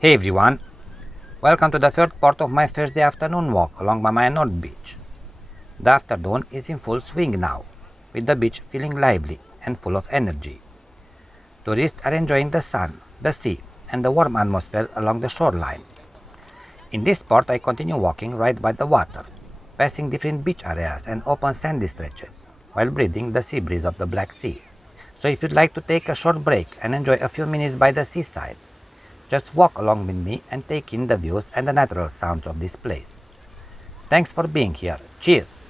Hey everyone, welcome to the third part of my Thursday afternoon walk along Mamaia North Beach. The afternoon is in full swing now, with the beach feeling lively and full of energy. Tourists are enjoying the sun, the sea, and the warm atmosphere along the shoreline. In this part, I continue walking right by the water, passing different beach areas and open sandy stretches, while breathing the sea breeze of the Black Sea. So if you'd like to take a short break and enjoy a few minutes by the seaside, just walk along with me and take in the views and the natural sounds of this place. Thanks for being here. Cheers!